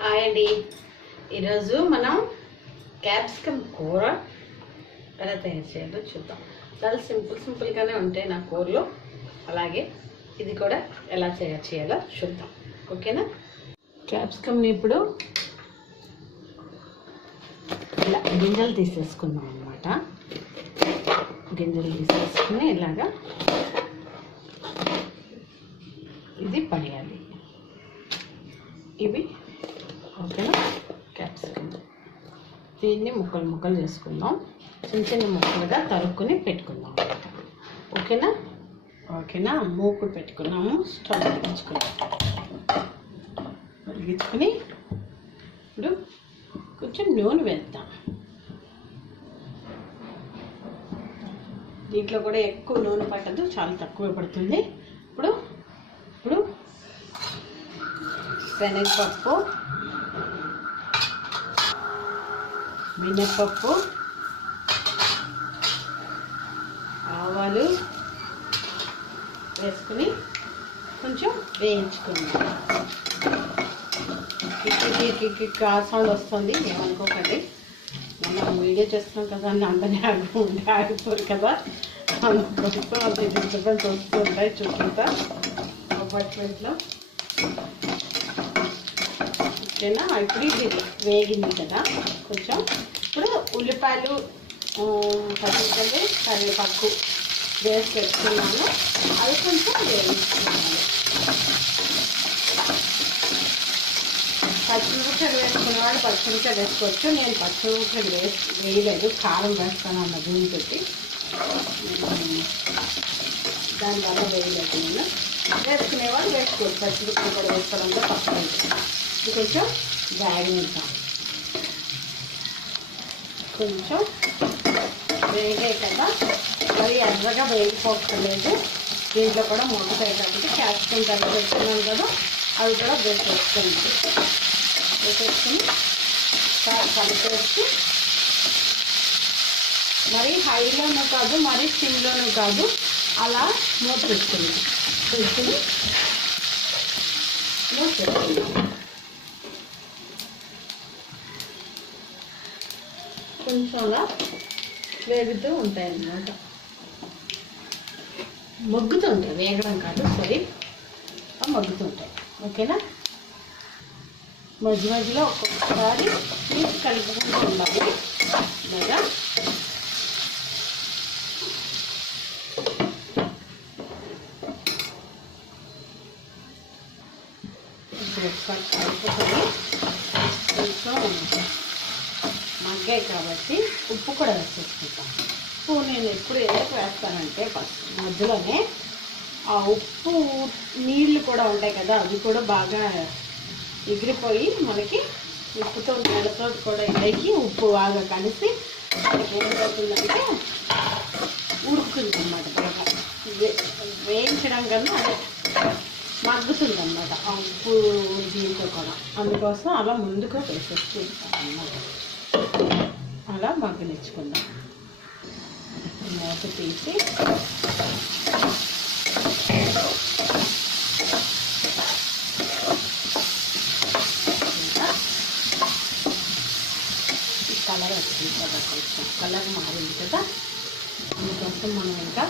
Hi అండి. ఈరోజు మనం క్యాప్సికమ్ కూర ఎలా తయారు చేయాలో చూద్దాం. చాలా సింపుల్ సింపుల్గానే ఉంటాయి నా కూరలో. అలాగే ఇది కూడా ఎలా తయారు చేయాలో చూద్దాం. ఓకేనా? క్యాప్సికమ్ని ఇప్పుడు ఇలా గింజలు తీసేసుకుందాం అనమాట గింజలు తీసేసుకుని ఇలాగా ఇది పడేయాలి. ఇవి ఓకేనా? క్యాప్సికమ్ దీన్ని ముక్కలు ముక్కలు చేసుకుందాం. చిన్న చిన్న ముక్కలుగా తరుక్కుని పెట్టుకుందాం. ఓకేనా? ఓకేనా? మూకుడు పెట్టుకున్నాము. స్టవ్ వెలిగించుకున్నాం వెలిగించుకుని ఇప్పుడు కొంచెం నూనె వేద్దాం. దీంట్లో కూడా ఎక్కువ నూనె పట్టదు చాలా తక్కువ పడుతుంది. ఇప్పుడు ఇప్పుడు శనగపప్పు మినప్పప్పు ఆవాలు వేసుకుని కొంచెం వేయించుకుందాం. కిక్కి సౌండ్ వస్తుంది. ఏమనుకోకండి మనం వీడియో చేస్తున్నాం కదా అని అందరినీ ఆగి ఆగిపోరు కదా. అందుకోసం అంత డిస్టర్బెన్స్ వస్తూ ఉంటాయి చుట్టూతా అపార్ట్మెంట్లో. ఓకేనా? ఇప్పుడు ఇది వేగింది కదా కొంచెం ఇప్పుడు ఉల్లిపాయలు ఆ, పచ్చిమిరపకాయలు కరివేపాకు వేసి పెట్టుకున్నాను. అవి కొంచెం వేయించుకున్నాను పచ్చిమిరపకాయలు వేసుకున్న వాళ్ళు పచ్చిమిరపకాయలు వేసుకోవచ్చు. నేను పచ్చిమిరపకాయలు వేసి వేయలేదు. కారం వేస్తాను అన్న దీంతో దానివల్ల వేయలేదు నేను వేసుకునే వాళ్ళు వేసుకోవచ్చు. పచ్చిమిరపకాయలు కూడా వేసుకోవడంతో పక్కన ఇది కొంచెం వేగనిద్దాం. కొంచెం వేగే కదా. మరి ఎర్రగా వేగిపోక్కర్లేదు. దీంట్లో కూడా మునకాయ కాబట్టి క్యాప్సికం తగ్గ పెట్టుకున్నాను కదా అవి కూడా వేసేస్తుంది వేసేసుకుని కలిపేసి మరి హైలోనూ కాదు మరి సిమ్లోనూ కాదు అలా మూత పెట్టుకుందాం. పెట్టుకుని మూత పెట్టుకున్నాను కొంచెం అలా వేగుతూ ఉంటాయి అన్నమాట మొగ్గుతుంటాయి వేగడం కాదు సారీ మగ్గుతుంటాయి ఓకేనా? మధ్య మధ్యలో ఒక్కొక్కసారి తీసి కలుపుకుంటూ ఉండాలి. ఇలాగా ఇప్పుడు ఒకసారి కలుపుకొని కొంచెం మగ్గాయి కాబట్టి ఉప్పు కూడా వేసేసుకుంటాను ఉప్పు నేను ఎప్పుడు ఎందుకు వేస్తానంటే ఫస్ట్ మధ్యలోనే ఆ ఉప్పు నీళ్ళు కూడా ఉంటాయి కదా అవి కూడా బాగా ఎగిరిపోయి మనకి ఉప్పుతో నెలతో కూడా ఎగిరి ఉప్పు బాగా కలిసి మనకి ఏమవుతుందంటే ఉడుకుతుంది అన్నమాట బాగా. వే- వేయించడం కన్నా అదే మగ్గుతుంది అన్నమాట ఆ ఉప్పు దీంతో కూడా. అందుకోసం అలా ముందుగా వేసేసుకుంటాం అన్నమాట. అలా మగ్గనిచ్చుకుందాం. మూత తీసి కలర్ వచ్చింది కదా కొంచెం. కలర్ మారింది కదా. అందుకోసం మనం ఇంకా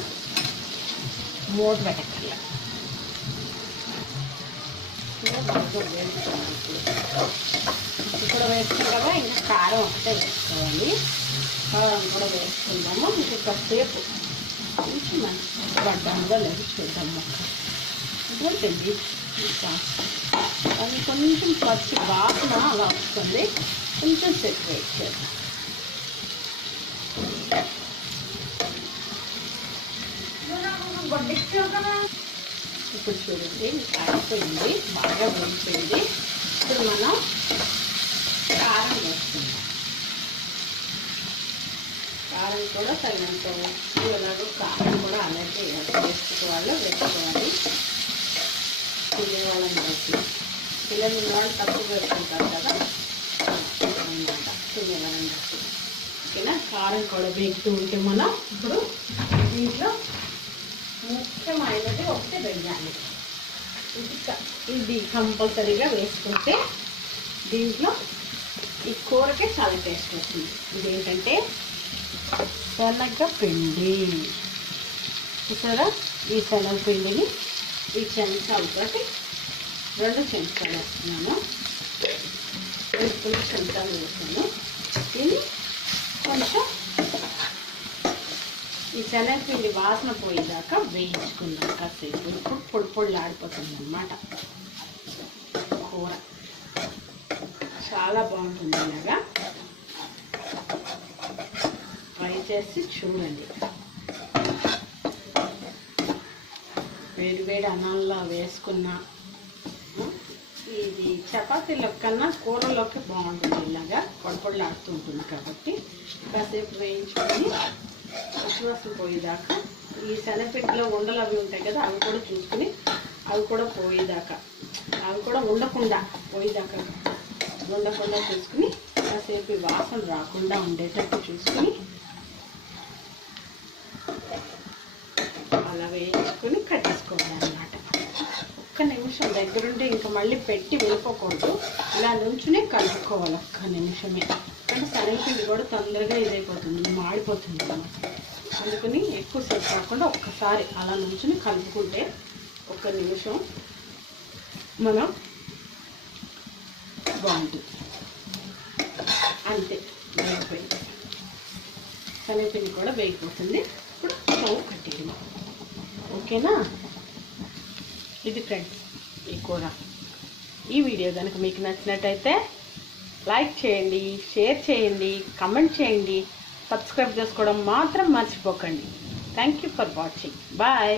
మూత పెట్టక్కర్లేదు ఇంకా ఇప్పుడు. ఉప్పు కూడా వేసుకున్నాం కదా ఇంకా కారం ఒకటే వేసుకోవాలి కారం కూడా వేసుకుందాము ఇంకా కాసేపు కొంచెం మంచి పడ్డాముగా లేదు చూద్దాం ఇటువంటిది ఇంకా అది కొంచెం పచ్చి వాసన అలా వస్తుంది కొంచెం సెట్ వెయిట్ చేద్దాం గొడ్డ ఇప్పుడు చూడండి కాగిపోయింది బాగా వేగిపోయింది ఇప్పుడు మనం కారం వేసుకుందాం కారం కూడా తగినంత ఉప్పు కారం కూడా అలాగే వేసుకోవాలి వేసుకోవాలి తినేవాళ్ళని బట్టి పిల్లలు ఉన్నవాళ్ళు తక్కువ వేసుకుంటారు కదా? అన్నమాట తినేవాళ్ళని బట్టి ఓకేనా కారం కూడా వేగుతూ ఉంటే మనం ఇప్పుడు దీంట్లో ముఖ్యమైనది ఒకటి వెయ్యాలి. ఇది ఇది కంపల్సరీగా వేసుకుంటే దీంట్లో ఈ కూరకే చాలా టేస్ట్ వస్తుంది. ఇదేంటంటే శనగ పిండి. చూసారా? ఈ శనగ పిండిని ఈ చెంచాలతోటి రెండు చెంచాలు వేస్తున్నాను. రెండు చెంచాలు వేసాను. ఇది కొంచెం ఈ శనగపిండి వాసన పోయేదాకా వేయించుకుందాం కాసేపు. ఇప్పుడు పొడి పొడి ఆడిపోతుంది అనమాట కూర. చాలా బాగుంటుంది ఇలాగా. ట్రై చేసి చూడండి. వేడి వేడి అన్నంలో వేసుకున్న ఇది చపాతీలో కన్నా కూరలోకి బాగుంటుంది ఇలాగా. పొడి పొడి ఉంటుంది కాబట్టి కాసేపు వేయించుకొని పచ్చివాసన పోయేదాకా ఈ శనగపిండిలో ఉండలు అవి ఉంటాయి కదా అవి కూడా చూసుకుని అవి కూడా పోయేదాకా. అవి కూడా ఉండకుండా పోయేదాకా ఉండకుండా చూసుకుని కాసేపు వాసన రాకుండా ఉండేటట్టు చూసుకుని అలా వేయించుకొని కట్టేసుకోవాలన్నమాట ఒక్క నిమిషం దగ్గరుండి ఇంకా మళ్ళీ పెట్టి వెళ్ళిపోకూడదు. ఇలా నుంచునే కలుపుకోవాలి ఒక్క నిమిషమే. అంటే శనగపిండి కూడా తొందరగా ఇదైపోతుంది మాడిపోతుంది అన్నమాట. అందుకని ఎక్కువసేపు కాకుండా ఒక్కసారి అలా నుంచుని కలుపుకుంటే ఒక్క నిమిషం మనం బాగుంటుంది. అంతే వేగిపోయింది శనగపిండి కూడా వేగిపోతుంది. ఇప్పుడు స్టవ్ కట్టేయడం. ఓకేనా? ఇది ఫ్రెండ్స్ ఈ కూర. ఈ వీడియో కనుక మీకు నచ్చినట్టయితే లైక్ చేయండి షేర్ చేయండి కమెంట్ చేయండి సబ్స్క్రైబ్ చేసుకోవడం మాత్రం మర్చిపోకండి. Thank you for watching bye